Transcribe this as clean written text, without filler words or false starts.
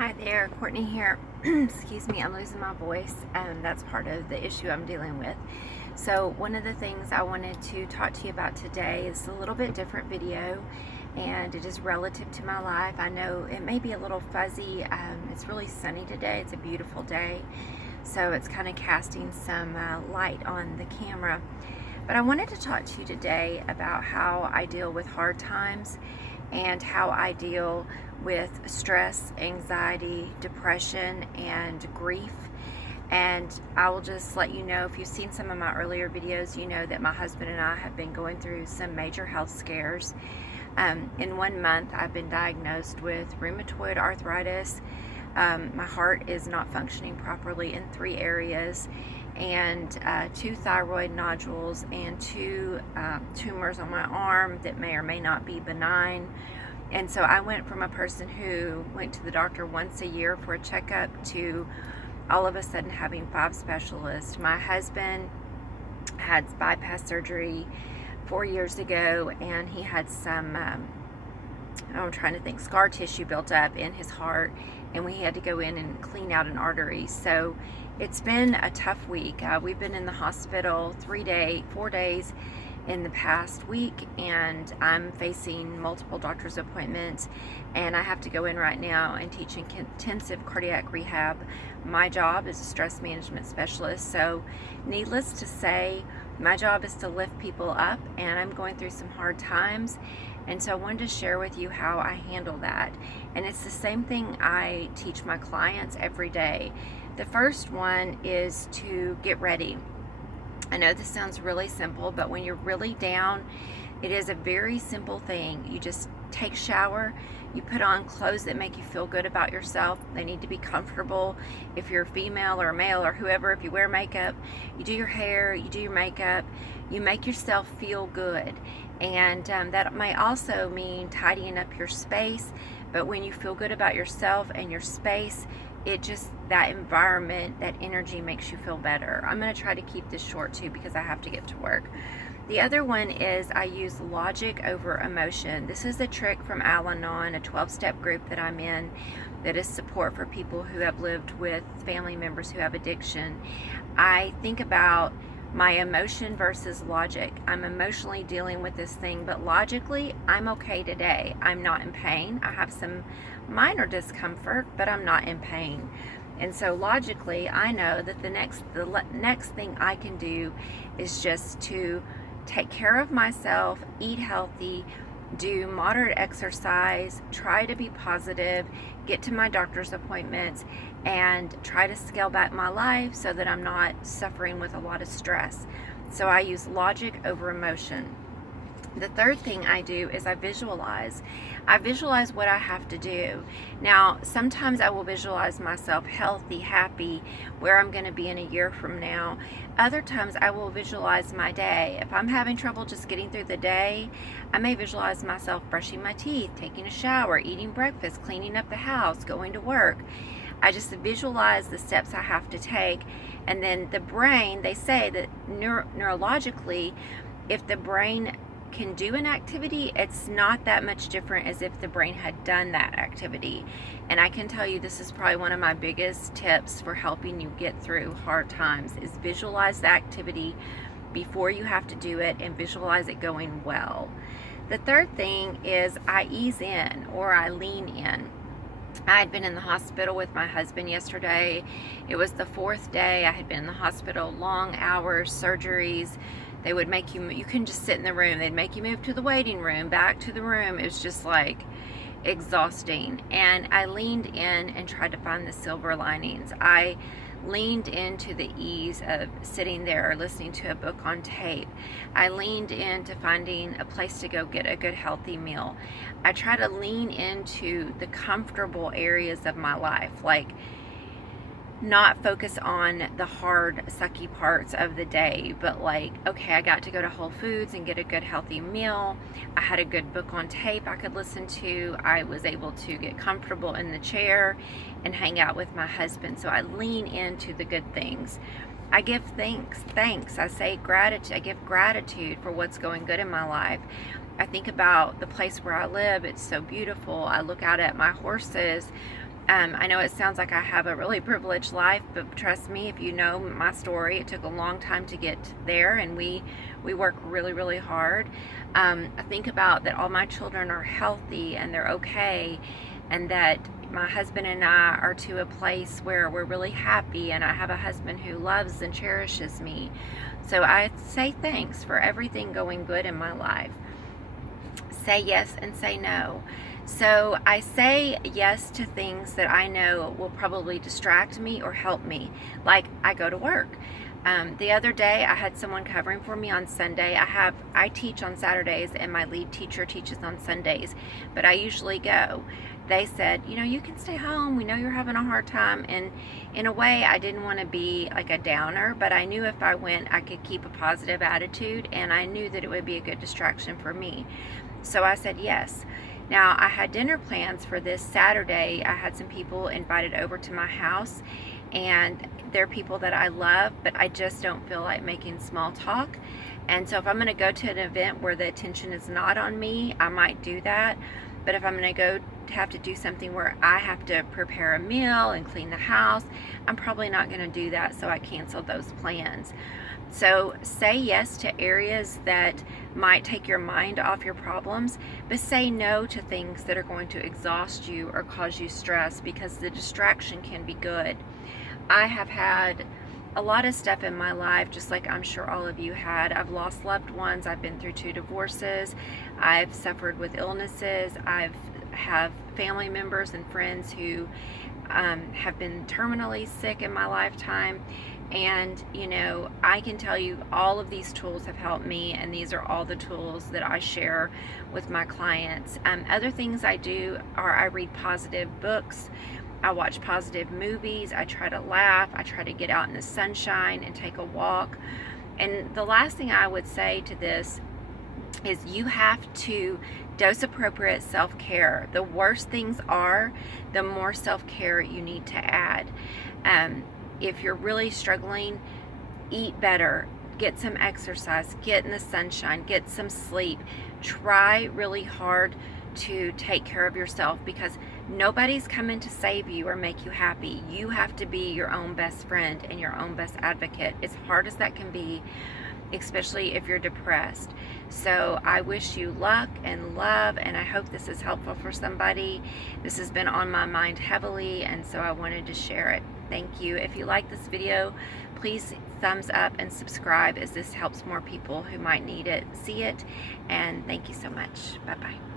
Hi there, Courtney here. Excuse me, I'm losing my voice, and that's part of the issue I'm dealing with. So one of the things I wanted to talk to you about today is a little bit different video, and it is relative to my life. I know it may be a little fuzzy. It's really sunny today. It's a beautiful day, so it's kind of casting some light on the camera. But I wanted to talk to you today about how I deal with hard times and how I deal with stress, anxiety, depression, and grief. And I will just let you know, if you've seen some of my earlier videos, you know that my husband and I have been going through some major health scares. In 1 month, I've been diagnosed with rheumatoid arthritis. My heart is not functioning properly in 3 areas, and 2 thyroid nodules, and 2 tumors on my arm that may or may not be benign. And so I went from a person who went to the doctor once a year for a checkup to all of a sudden having 5 specialists. My husband had bypass surgery 4 years ago, and he had some I'm trying to think, scar tissue built up in his heart, and we had to go in and clean out an artery. So it's been a tough week. We've been in the hospital 4 days in the past week, and I'm facing multiple doctor's appointments, and I have to go in right now and teach intensive cardiac rehab. My job is a stress management specialist, so needless to say, my job is to lift people up, and I'm going through some hard times. And so I wanted to share with you how I handle that. And it's the same thing I teach my clients every day. The first one is to get ready. I know this sounds really simple, but when you're really down, it is a very simple thing. You just take a shower, you put on clothes that make you feel good about yourself. They need to be comfortable. If you're female or male or whoever, if you wear makeup, you do your hair, you do your makeup, you make yourself feel good. And that may also mean tidying up your space, but when you feel good about yourself and your space, that environment, that energy makes you feel better. I'm going to try to keep this short too, because I have to get to work. The other one is I use logic over emotion. This is a trick from Al-Anon, a 12-step group that I'm in that is support for people who have lived with family members who have addiction. I think about my emotion versus logic. I'm emotionally dealing with this thing, but logically, I'm okay today. I'm not in pain. I have some minor discomfort, but I'm not in pain. And so logically, I know that the next thing I can do is just to take care of myself, eat healthy, do moderate exercise, try to be positive, get to my doctor's appointments, and try to scale back my life so that I'm not suffering with a lot of stress. So I use logic over emotion. The third thing I do is I visualize. I visualize what I have to do. Now, sometimes I will visualize myself healthy, happy, where I'm going to be in a year from now. Other times I will visualize my day. If I'm having trouble just getting through the day, I may visualize myself brushing my teeth, taking a shower, eating breakfast, cleaning up the house, going to work. I just visualize the steps I have to take. And then the brain, they say that neurologically, if the brain can do an activity, it's not that much different as if the brain had done that activity. And I can tell you, this is probably one of my biggest tips for helping you get through hard times, is visualize the activity before you have to do it, and visualize it going well. The third thing is I ease in, or I lean in. I had been in the hospital with my husband yesterday. It was the 4th day. I had been in the hospital, long hours, surgeries. They would make you couldn't just sit in the room. They'd make you move to the waiting room, back to the room. It was just like exhausting. And I leaned in and tried to find the silver linings. I leaned into the ease of sitting there or listening to a book on tape. I leaned into finding a place to go get a good healthy meal. I try to lean into the comfortable areas of my life, like not focus on the hard, sucky parts of the day, but like, okay, I got to go to Whole Foods and get a good healthy meal. I had a good book on tape I could listen to. I was able to get comfortable in the chair and hang out with my husband. So I lean into the good things. I give thanks. I say gratitude. I give gratitude for what's going good in my life. I think about the place where I live. It's so beautiful. I look out at my horses. I know it sounds like I have a really privileged life, but trust me, if you know my story, it took a long time to get there, and we work really, really hard. I think about that all my children are healthy and they're okay, and that my husband and I are to a place where we're really happy, and I have a husband who loves and cherishes me. So I say thanks for everything going good in my life. Say yes and say no. So I say yes to things that I know will probably distract me or help me. Like, I go to work. The other day I had someone covering for me on Sunday. I teach on Saturdays and my lead teacher teaches on Sundays, but I usually go. They said, you can stay home. We know you're having a hard time. And in a way, I didn't want to be like a downer, but I knew if I went, I could keep a positive attitude, and I knew that it would be a good distraction for me. So I said yes. Now, I had dinner plans for this Saturday. I had some people invited over to my house, and they're people that I love, but I just don't feel like making small talk. And so if I'm going to go to an event where the attention is not on me, I might do that. But if I'm going to have to do something where I have to prepare a meal and clean the house, I'm probably not going to do that, so I canceled those plans. So say yes to areas that might take your mind off your problems, but say no to things that are going to exhaust you or cause you stress, because the distraction can be good. I have had a lot of stuff in my life, just like I'm sure all of you had. I've lost loved ones. I've been through 2 divorces. I've suffered with illnesses. I've have family members and friends who have been terminally sick in my lifetime. And I can tell you all of these tools have helped me, and these are all the tools that I share with my clients. Other things I do are I read positive books, I watch positive movies, I try to laugh, I try to get out in the sunshine and take a walk. And the last thing I would say to this is you have to dose appropriate self-care. The worse things are, the more self-care you need to add. If you're really struggling, eat better, get some exercise, get in the sunshine, get some sleep. Try really hard to take care of yourself, because nobody's coming to save you or make you happy. You have to be your own best friend and your own best advocate, as hard as that can be, especially if you're depressed. So I wish you luck and love, and I hope this is helpful for somebody. This has been on my mind heavily, and so I wanted to share it. Thank you. If you like this video, please thumbs up and subscribe, as this helps more people who might need it see it. And thank you so much. Bye-bye.